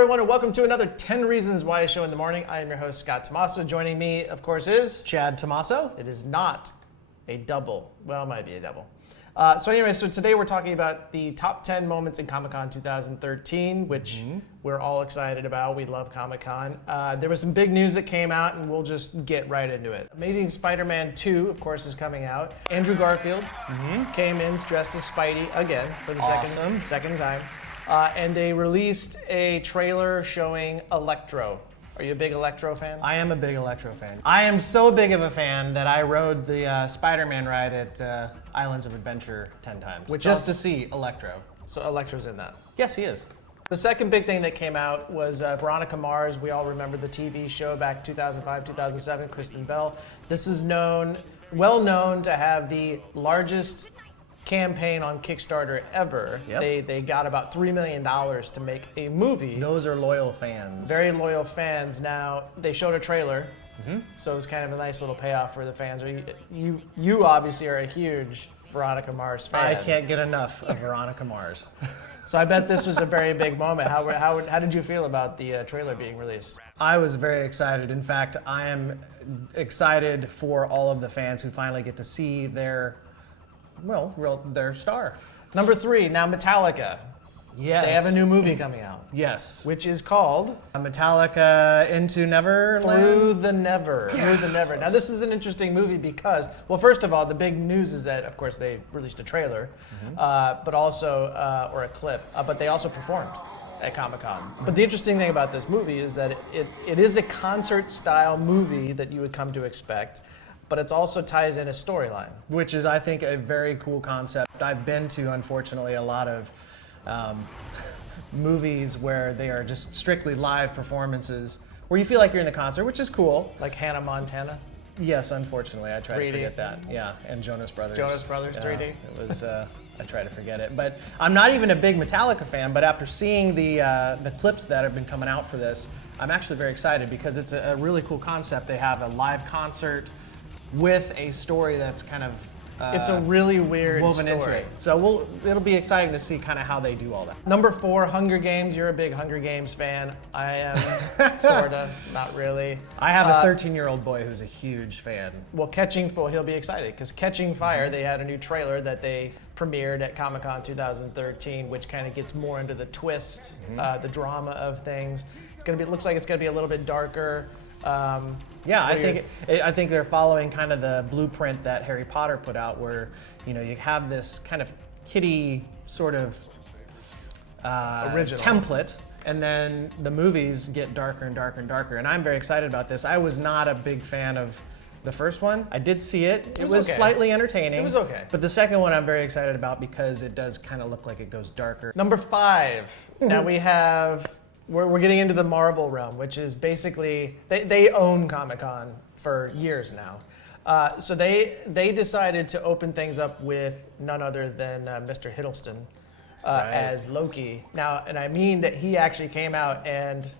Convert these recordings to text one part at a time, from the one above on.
everyone, and welcome to another 10 Reasons Why show in the morning. I am your host, Scott Tomaso. Joining me, of course, is... Chad Tomaso. It is not a double. Well, it might be a double. So today we're talking about the top 10 moments in Comic-Con 2013, which we're all excited about. We love Comic-Con. There was some big news that came out, and we'll just get right into it. Amazing Spider-Man 2, of course, is coming out. Andrew Garfield came in dressed as Spidey again for the second time. And they released a trailer showing Electro. Are you a big Electro fan? I am a big Electro fan. I am so big of a fan that I rode the Spider-Man ride at Islands of Adventure 10 times. Just to see Electro. So Electro's in that? Yes, he is. The second big thing that came out was Veronica Mars. We all remember the TV show back 2005, 2007, Kristen Bell. This is well known to have the largest campaign on Kickstarter ever. Yep. They got about $3 million to make a movie. Those are loyal fans. Very loyal fans. Now, they showed a trailer, so it was kind of a nice little payoff for the fans. You obviously are a huge Veronica Mars fan. I can't get enough of Veronica Mars. So I bet this was a very big moment. How did you feel about the trailer being released? I was very excited. In fact, I am excited for all of the fans who finally get to see their star. Number 3, now Metallica. Yes. They have a new movie coming out. Yes. Which is called Metallica Into Neverland? Through the Never. Yes. Through the Never. Now this is an interesting movie because, well, first of all, the big news is that, of course, they released a trailer, but also, or a clip, but they also performed at Comic-Con. But the interesting thing about this movie is that it is a concert-style movie that you would come to expect, but it also ties in a storyline. Which is, I think, a very cool concept. I've been to, unfortunately, a lot of movies where they are just strictly live performances, where you feel like you're in the concert, which is cool. Like Hannah Montana? Yes, unfortunately. I try 3D. to forget that. Yeah, and Jonas Brothers. Jonas Brothers 3D? It was, I try to forget it. But I'm not even a big Metallica fan, but after seeing the clips that have been coming out for this, I'm actually very excited because it's a really cool concept. They have a live concert with a story that's kind of it's a really weird woven story. into it. So it'll be exciting to see kind of how they do all that. Number 4, Hunger Games. You're a big Hunger Games fan. I am, sorta, not really. I have a 13-year-old boy who's a huge fan. Well, he'll be excited because Catching Fire, they had a new trailer that they premiered at Comic-Con 2013, which kind of gets more into the twist, the drama of things. It looks like it's gonna be a little bit darker. Yeah, I think they're following kind of the blueprint that Harry Potter put out, where you have this kind of kiddie sort of original template, and then the movies get darker and darker and darker. And I'm very excited about this. I was not a big fan of the first one. I did see it. It was okay. Slightly entertaining. It was okay. But the second one I'm very excited about because it does kind of look like it goes darker. Number 5. Now we're getting into the Marvel realm, which is basically, they own Comic-Con for years now. So they decided to open things up with none other than Mr. Hiddleston as Loki. Now, and I mean that he actually came out and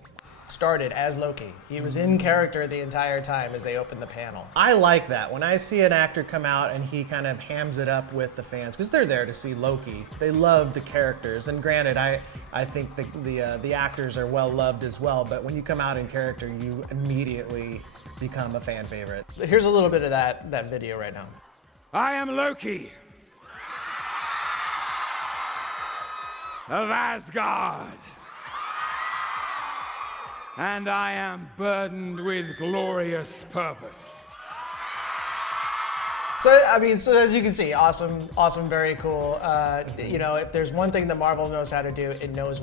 started as Loki. He was in character the entire time as they opened the panel. I like that. When I see an actor come out and he kind of hams it up with the fans, because they're there to see Loki. They love the characters. And granted, I think the actors are well loved as well, but when you come out in character, you immediately become a fan favorite. Here's a little bit of that video right now. I am Loki of Asgard. And I am burdened with glorious purpose. So as you can see, awesome, very cool. If there's one thing that Marvel knows how to do, it knows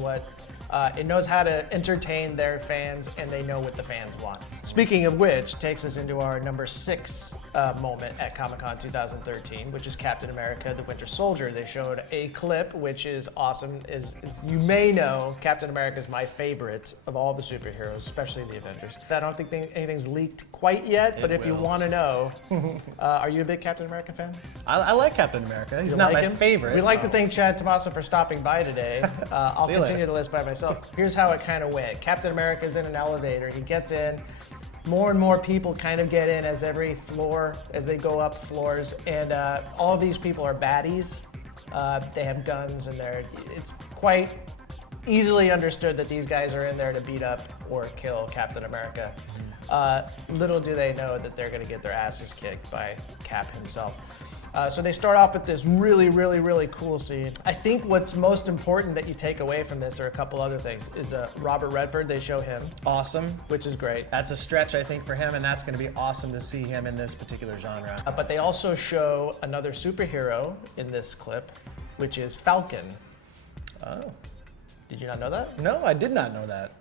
how to entertain their fans, and they know what the fans want. Speaking of which, takes us into our number 6 moment at Comic-Con 2013, which is Captain America: The Winter Soldier. They showed a clip, which is awesome. As you may know, Captain America is my favorite of all the superheroes, especially the Avengers. I don't think anything's leaked quite yet, but if you want to know, are you a big Captain America fan? I like Captain America. He's not my favorite. We'd like to thank Chad Tomaso for stopping by today. I'll continue the list by myself. Here's how it kind of went. Captain America's in an elevator. He gets in. More and more people kind of get in as they go up floors, and all of these people are baddies. They have guns, and it's quite easily understood that these guys are in there to beat up or kill Captain America. Little do they know that they're going to get their asses kicked by Cap himself. So they start off with this really, really, really cool scene. I think what's most important that you take away from this are a couple other things. Is Robert Redford, they show him, Awesome. which is great. That's a stretch, I think, for him, and that's going to be awesome to see him in this particular genre. But they also show another superhero in this clip, which is Falcon. Oh. Did you not know that? No, I did not know that.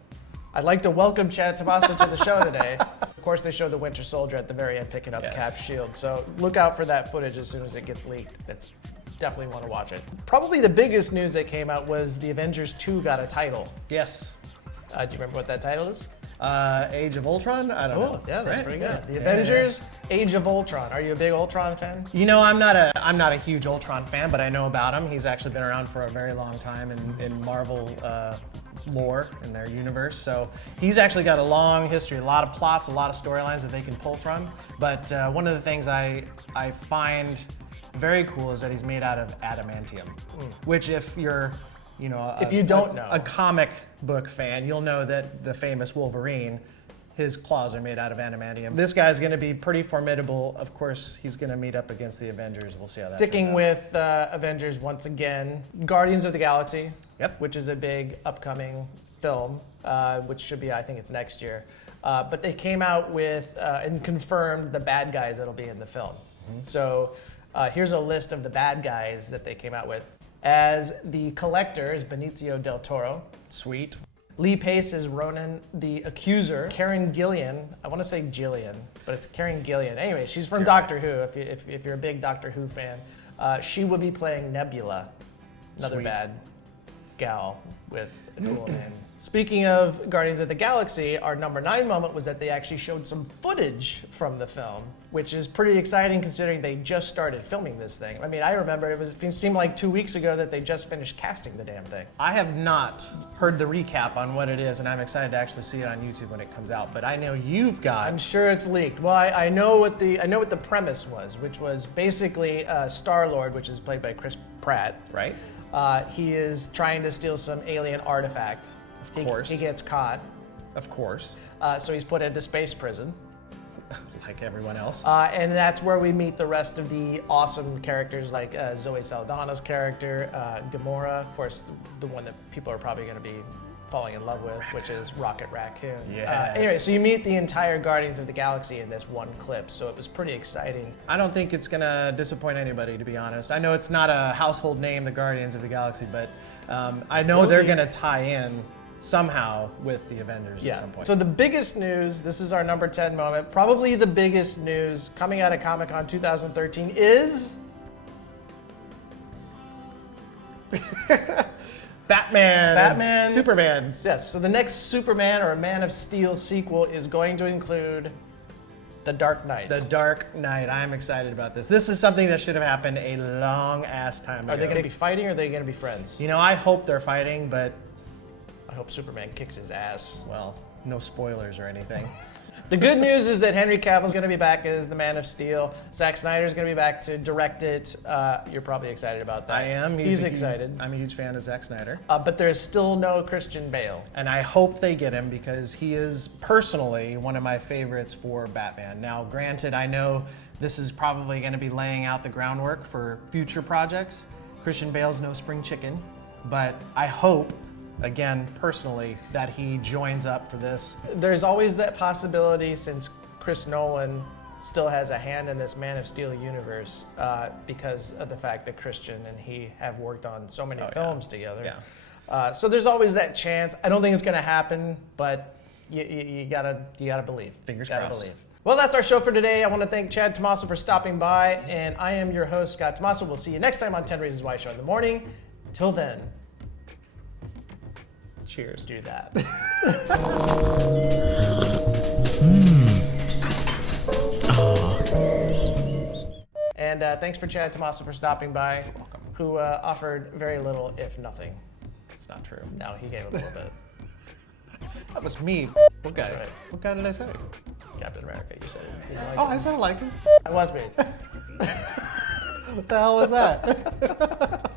I'd like to welcome Chad Tommaso to the show today. Of course, they show the Winter Soldier at the very end picking up Yes. Cap's shield. So look out for that footage as soon as it gets leaked. That's definitely want to watch it. Probably the biggest news that came out was the Avengers 2 got a title. Yes. Do you remember what that title is? Age of Ultron? I don't know. Oh, yeah, that's Right? pretty good. Yeah. The Yeah. Avengers Age of Ultron. Are you a big Ultron fan? You know, I'm not a huge Ultron fan, but I know about him. He's actually been around for a very long time in Marvel lore in their universe. So he's actually got a long history, a lot of plots, a lot of storylines that they can pull from. But one of the things I find very cool is that he's made out of adamantium, which if you're, you know, If you don't know. a comic book fan, you'll know that the famous Wolverine, his claws are made out of adamantium. This guy's going to be pretty formidable. Of course, he's going to meet up against the Avengers. We'll see how that Sticking turns out. with Avengers once again, Guardians of the Galaxy. Yep. Which is a big upcoming film, which should be, I think it's next year. But they came out with and confirmed the bad guys that'll be in the film. So here's a list of the bad guys that they came out with. As the Collector is Benicio del Toro. Sweet. Lee Pace is Ronan the Accuser. Karen Gillian, I want to say Jillian, but it's Karen Gillian. Anyway, she's from Doctor Who, if you're a big Doctor Who fan. She will be playing Nebula, another Sweet. bad gal with a cool name. Speaking of Guardians of the Galaxy, our number 9 moment was that they actually showed some footage from the film, which is pretty exciting considering they just started filming this thing. I mean, I remember it seemed like 2 weeks ago that they just finished casting the damn thing. I have not heard the recap on what it is, and I'm excited to actually see it on YouTube when it comes out. But I know you've got. I'm sure it's leaked. Well, I know what the premise was, which was basically Star-Lord, which is played by Chris Pratt. Right? He is trying to steal some alien artifact. Of course. He gets caught, Of course. so he's put into space prison. Like everyone else. And that's where we meet the rest of the awesome characters like Zoe Saldana's character, Gamora, of course, the one that people are probably going to be falling in love with, which is Rocket Raccoon. Yes. Anyway, so you meet the entire Guardians of the Galaxy in this one clip, so it was pretty exciting. I don't think it's going to disappoint anybody, to be honest. I know it's not a household name, the Guardians of the Galaxy, but I know Will they're be. going to tie in somehow with the Avengers at some point. So the biggest news, this is our number 10 moment, probably the biggest news coming out of Comic-Con 2013 is... Batman, Superman. Yes, so the next Superman or Man of Steel sequel is going to include The Dark Knight. The Dark Knight. I'm excited about this. This is something that should have happened a long ass time ago. Are they going to be fighting or are they going to be friends? You know, I hope they're fighting, but, I hope Superman kicks his ass. well, no spoilers or anything. The good news is that Henry Cavill's going to be back as the Man of Steel. Zack Snyder's going to be back to direct it. You're probably excited about that. I am. He's a huge- excited. I'm a huge fan of Zack Snyder. But there's still no Christian Bale. And I hope they get him because he is personally one of my favorites for Batman. Now, granted, I know this is probably going to be laying out the groundwork for future projects. Christian Bale's no spring chicken, but I hope, again, personally, that he joins up for this. There's always that possibility, since Chris Nolan still has a hand in this Man of Steel universe, because of the fact that Christian and he have worked on so many films together. Yeah. So there's always that chance. I don't think it's going to happen, but you gotta believe. Fingers Gotta crossed. believe. Well, that's our show for today. I want to thank Chad Tommaso for stopping by, and I am your host, Scott Tommaso. We'll see you next time on 10 Reasons Why Show in the morning. Till then, Cheers. do that. And thanks for Chad Tommaso for stopping by, who offered very little, if nothing. It's not true. No, he gave a little bit. That was me. What guy? That's right. What guy did I say? Captain America, you said it. Didn't like Oh, it. I sound like him. It was me. What the hell was that?